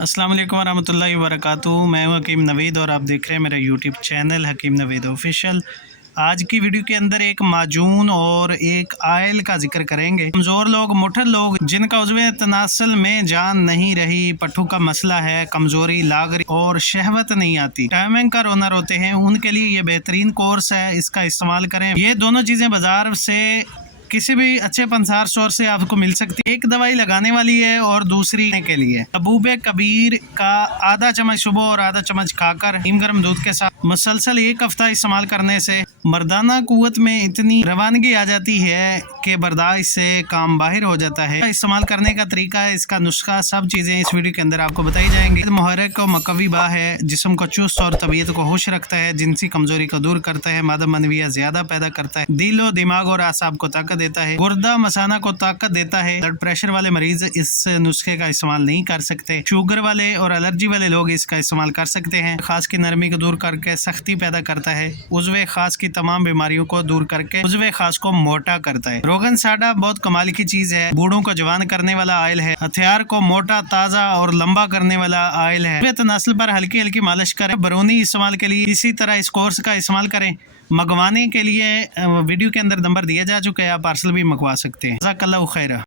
अस्सलाम वालेकुम वरहमतुल्लाहि वबरकातुहू। मैं हूं हकीम नवीद और आप देख रहे हैं मेरा यूट्यूब चैनल हकीम नवीद ऑफिशियल। आज की वीडियो के अंदर एक माजून और एक आयल का जिक्र करेंगे। कमज़ोर लोग, मुठर लोग जिनका उज़्वे तनासल में जान नहीं रही, पट्ठू का मसला है, कमज़ोरी लाग रही और शहवत नहीं आती, टाइमिंग का रोना रोते हैं, उनके लिए ये बेहतरीन कोर्स है। इसका इस्तेमाल करें। ये दोनों चीज़ें बाज़ार से किसी भी अच्छे पंसार स्टोर से आपको मिल सकती है। एक दवाई लगाने वाली है और दूसरी के लिए हबूबे कबीर का आधा चम्मच सुबह और आधा चम्मच खाकर नीम गर्म दूध के साथ मुसलसल एक हफ्ता इस्तेमाल करने से मर्दाना कुव्वत में इतनी रवानगी आ जाती है कि बर्दाश्त से काम बाहर हो जाता है। इस्तेमाल करने का तरीका है, इसका नुस्खा, सब चीज़ें इस वीडियो के अंदर आपको बताई जाएंगी। मुहर्रिक और मकवी बा है, जिस्म को चुस्त और तबीयत को खुश रखता है, जिनसी कमजोरी को दूर करता है, मादा मनविया ज्यादा पैदा करता है, दिलो दिमाग और आसाब को ताकत देता है, गुर्दा मसाना को ताकत देता है। ब्लड प्रेशर वाले मरीज इस नुस्खे का इस्तेमाल नहीं कर सकते। शुगर वाले और एलर्जी वाले लोग इसका इस्तेमाल कर सकते हैं। खास की नरमी को दूर करके सख्ती पैदा करता है। उज़्वे खास की तमाम बीमारियों को दूर करके उज़्वे खास को मोटा करता है। रोगन साडा बहुत कमाल की चीज है, बूढ़ों को जवान करने वाला आयल है। हथियार को मोटा, ताज़ा और लंबा करने वाला आयल है। नस्ल पर हल्की हल्की मालिश करें। बरूनी इस्तेमाल के लिए इसी तरह इस कोर्स का इस्तेमाल करें। मंगवाने के लिए वीडियो के अंदर नंबर दिया जा चुका है, आप पार्सल भी मंगवा सकते हैं। जज़ाकल्लाहु खैर।